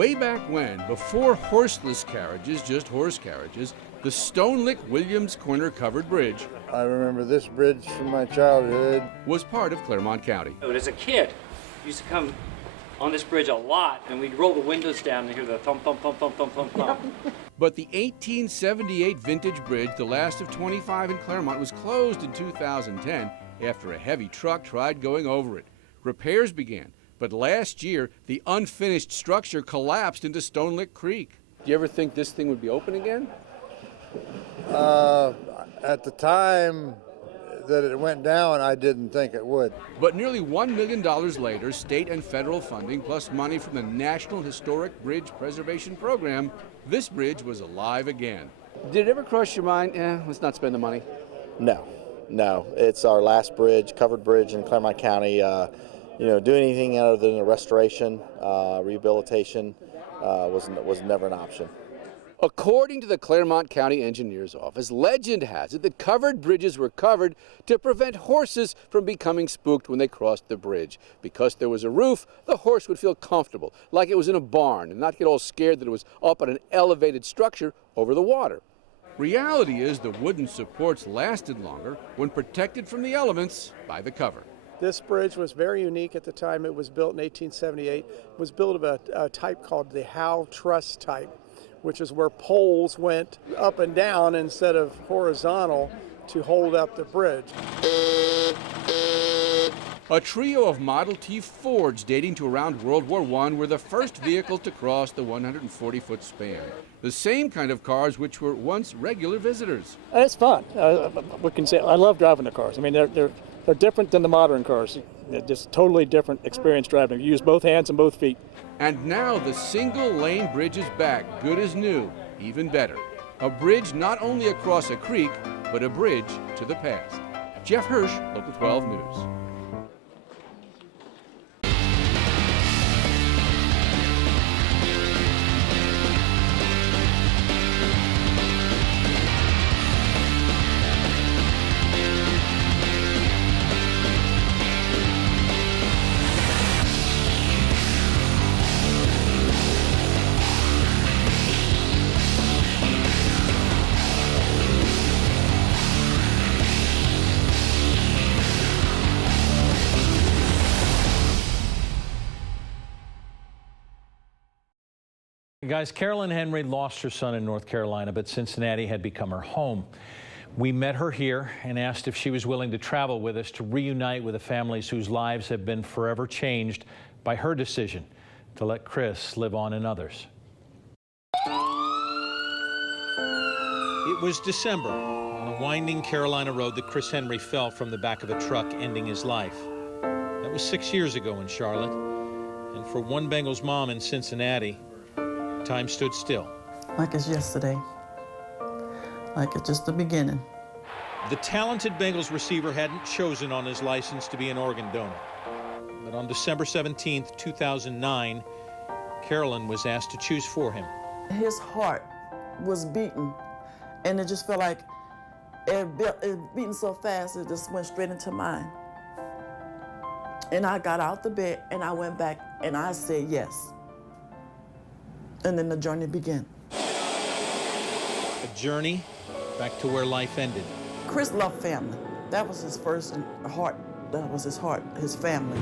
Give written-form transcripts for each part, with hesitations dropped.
Way back when, before horseless carriages, just horse carriages, the Stone Lick Williams Corner Covered Bridge I remember this bridge from my childhood. was part of Clermont County. But as a kid, I used to come on this bridge a lot, and we'd roll the windows down and hear the thump, thump, thump, thump, thump, thump, thump. But the 1878 vintage bridge, the last of 25 in Clermont, was closed in 2010 after a heavy truck tried going over it. Repairs began, but last year, the unfinished structure collapsed into Stone Lick Creek. Do you ever think this thing would be open again? At the time that it went down, I didn't think it would. But nearly $1 million later, state and federal funding, plus money from the National Historic Bridge Preservation Program, this bridge was alive again. Did it ever cross your mind, let's not spend the money? No. It's our last bridge, covered bridge in Clermont County. Doing anything other than a restoration, rehabilitation was never an option. According to the Clermont County Engineer's Office, legend has it that covered bridges were covered to prevent horses from becoming spooked when they crossed the bridge. Because there was a roof, the horse would feel comfortable, like it was in a barn, and not get all scared that it was up on an elevated structure over the water. Reality is the wooden supports lasted longer when protected from the elements by the cover. This bridge was very unique at the time it was built in 1878. It was built of a type called the Howe Truss type, which is where poles went up and down instead of horizontal to hold up the bridge. A trio of Model T Fords dating to around World War I were the first vehicle to cross the 140-foot span. The same kind of cars which were once regular visitors. It's fun. We can say I love driving the cars. I mean, they're different than the modern cars. They're just totally different experience driving. You use both hands and both feet. And now the single-lane bridge is back, good as new, even better. A bridge not only across a creek, but a bridge to the past. Jeff Hirsch, Local 12 News. Guys, Carolyn Henry lost her son in North Carolina, but Cincinnati had become her home. We met her here and asked if she was willing to travel with us to reunite with the families whose lives have been forever changed by her decision to let Chris live on in others. It was December on the winding Carolina road that Chris Henry fell from the back of a truck, ending his life. That was 6 years ago in Charlotte, and for one Bengals mom in Cincinnati, time stood still. Like it's yesterday. Like it's just the beginning. The talented Bengals receiver hadn't chosen on his license to be an organ donor. But on December 17th, 2009, Carolyn was asked to choose for him. His heart was beating, and it just felt like it beating so fast, it just went straight into mine. And I got out the bed, and I went back, and I said yes. And then the journey began. A journey back to where life ended. Chris loved family. That was his first heart. That was his heart, his family.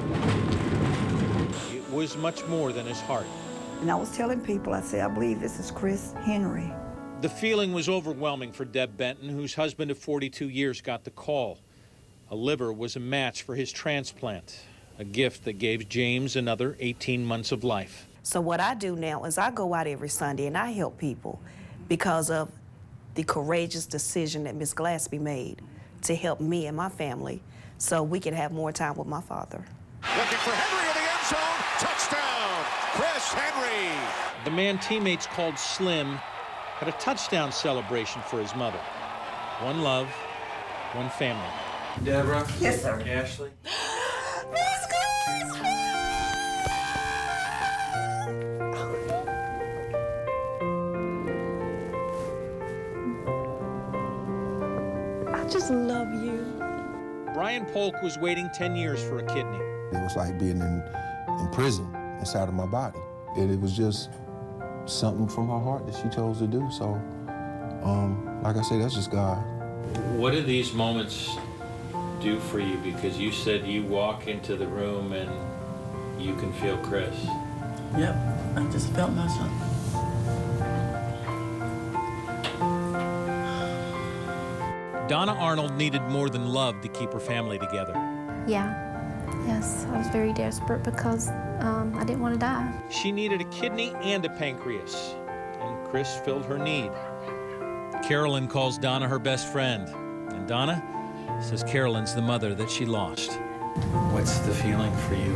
It was much more than his heart. And I was telling people, I said, I believe this is Chris Henry. The feeling was overwhelming for Deb Benton, whose husband of 42 years got the call. A liver was a match for his transplant, a gift that gave James another 18 months of life. So what I do now is I go out every Sunday and I help people because of the courageous decision that Ms. Glaspie made to help me and my family so we can have more time with my father. Looking for Henry in the end zone. Touchdown, Chris Henry. The man teammates called Slim had a touchdown celebration for his mother. One love, one family. Deborah? Yes, sir. Ashley? I just love you. Brian Polk was waiting 10 years for a kidney. It was like being in prison inside of my body. It was just something from her heart that she chose to do. So, like I say, that's just God. What do these moments do for you? Because you said you walk into the room and you can feel Chris. Yep, I just felt my son. Donna Arnold needed more than love to keep her family together. Yes, I was very desperate because I didn't want to die. She needed a kidney and a pancreas, and Chris filled her need. Carolyn calls Donna her best friend, and Donna says Carolyn's the mother that she lost. What's the feeling for you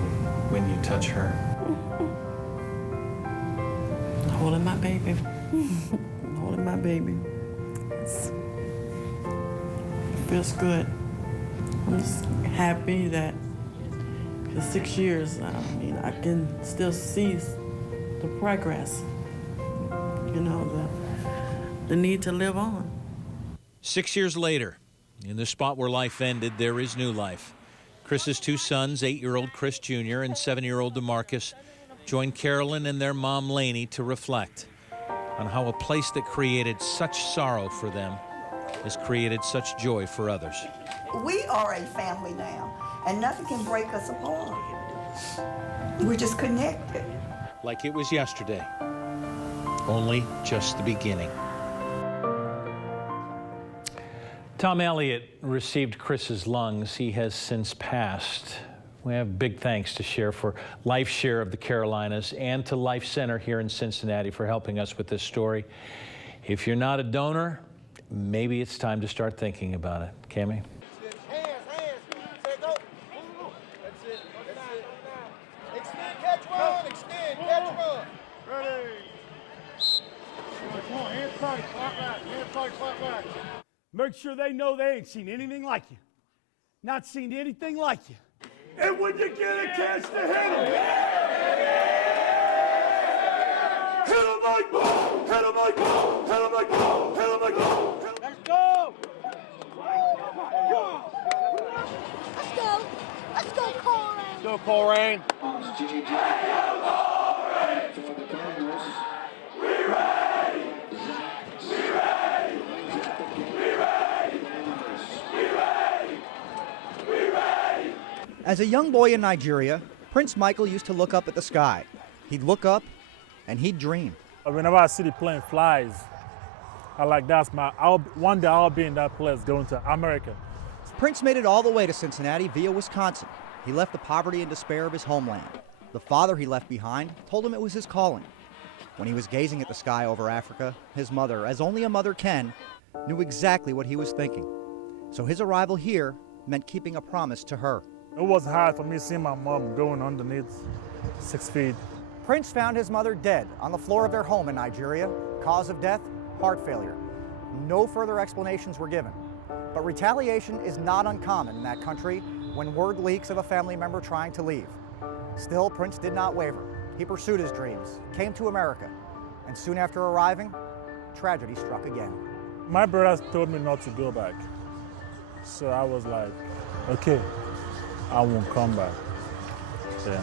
when you touch her? Holding my baby. Holding my baby. It feels good. I'm just happy that for 6 years, I can still see the progress. You know, the need to live on. 6 years later, in the spot where life ended, there is new life. Chris's two sons, 8-year-old Chris Jr. and 7-year-old DeMarcus, joined Carolyn and their mom, Lainey, to reflect on how a place that created such sorrow for them has created such joy for others. We are a family now, and nothing can break us apart. We're just connected. Like it was yesterday, only just the beginning. Tom Elliott received Chris's lungs. He has since passed. We have big thanks to share for Life Share of the Carolinas and to Life Center here in Cincinnati for helping us with this story. If you're not a donor, maybe it's time to start thinking about it. Cammie? Make sure they know they ain't seen anything like you. Not seen anything like you. And when you get a chance to hit them, hit them like ball, hit them like ball, hit them like ball, hit them like ball. Let's go! Let's go. Let's go, Colerain. Let's go, Colerain. As a young boy in Nigeria, Prince Michael used to look up at the sky. He'd look up and he'd dream. Whenever I see the plane flies, I like one day I'll be in that place going to America. Prince made it all the way to Cincinnati via Wisconsin. He left the poverty and despair of his homeland. The father he left behind told him it was his calling. When he was gazing at the sky over Africa, his mother, as only a mother can, knew exactly what he was thinking. So his arrival here meant keeping a promise to her. It was hard for me seeing my mom going underneath 6 feet. Prince found his mother dead on the floor of their home in Nigeria. Cause of death, heart failure. No further explanations were given. But retaliation is not uncommon in that country when word leaks of a family member trying to leave. Still, Prince did not waver. He pursued his dreams, came to America, and soon after arriving, tragedy struck again. My brothers told me not to go back. So I was like, okay, I won't come back. Then.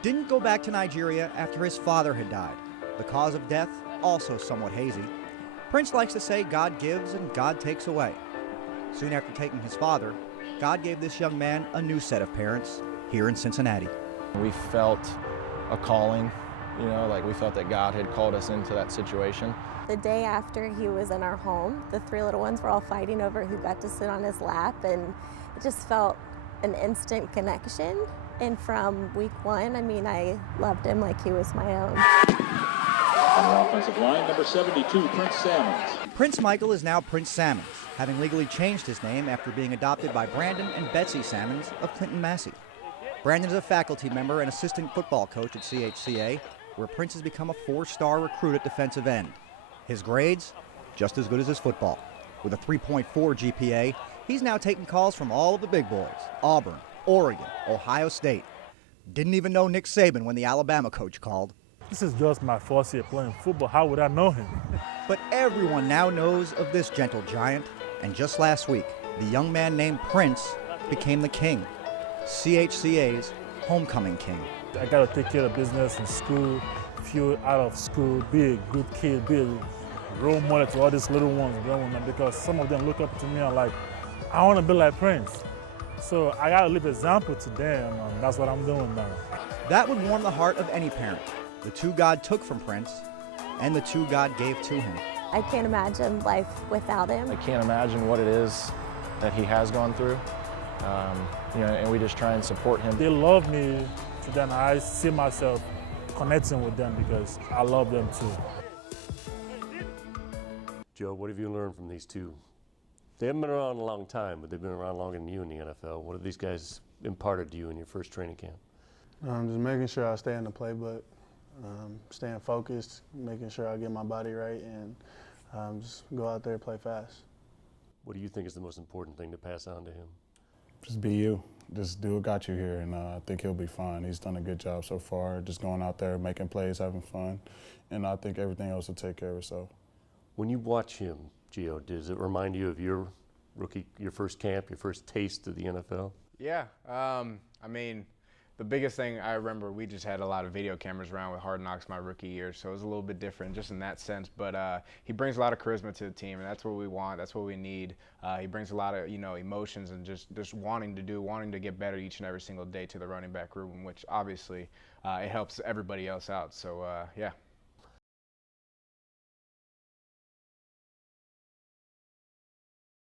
Didn't go back to Nigeria after his father had died. The cause of death, also somewhat hazy. Prince likes to say God gives and God takes away. Soon after taking his father, God gave this young man a new set of parents here in Cincinnati. We felt a calling, we felt that God had called us into that situation. The day after he was in our home, the 3 little ones were all fighting over who got to sit on his lap, and it just felt an instant connection. And from week 1, I loved him like he was my own. On the offensive line, number 72, Prince Sammons. Prince Michael is now Prince Sammons, having legally changed his name after being adopted by Brandon and Betsy Sammons of Clinton, Massey. Brandon is a faculty member and assistant football coach at CHCA, where Prince has become a 4-star recruit at defensive end. His grades, just as good as his football. With a 3.4 GPA, he's now taking calls from all of the big boys: Auburn, Oregon, Ohio State. Didn't even know Nick Saban when the Alabama coach called. This is just my first year playing football. How would I know him? But everyone now knows of this gentle giant. And just last week, the young man named Prince became the king, CHCA's homecoming king. I got to take care of business and school, if you're out of school, be a good kid, be a role model to all these little ones growing up, because some of them look up to me and like, I want to be like Prince. So I got to live example to them, and that's what I'm doing now. That would warm the heart of any parent. The two God took from Prince and the two God gave to him. I can't imagine life without him. I can't imagine what it is that he has gone through. You know, and we just try and support him. They love me, so then I see myself connecting with them because I love them too. Joe, what have you learned from these two? They haven't been around a long time, but they've been around longer than you in the NFL. What have these guys imparted to you in your first training camp? Just making sure I stay in the playbook, staying focused, making sure I get my body right, and just go out there and play fast. What do you think is the most important thing to pass on to him? Just be you. Just do what got you here, and I think he'll be fine. He's done a good job so far, just going out there, making plays, having fun, and I think everything else will take care of itself. When you watch him, Gio, does it remind you of your first camp, your first taste of the NFL? Yeah, I mean, the biggest thing I remember, we just had a lot of video cameras around with Hard Knocks my rookie year, so it was a little bit different just in that sense. But he brings a lot of charisma to the team, and that's what we want. That's what we need. He brings a lot of emotions and just wanting to get better each and every single day to the running back room, which obviously it helps everybody else out. So yeah.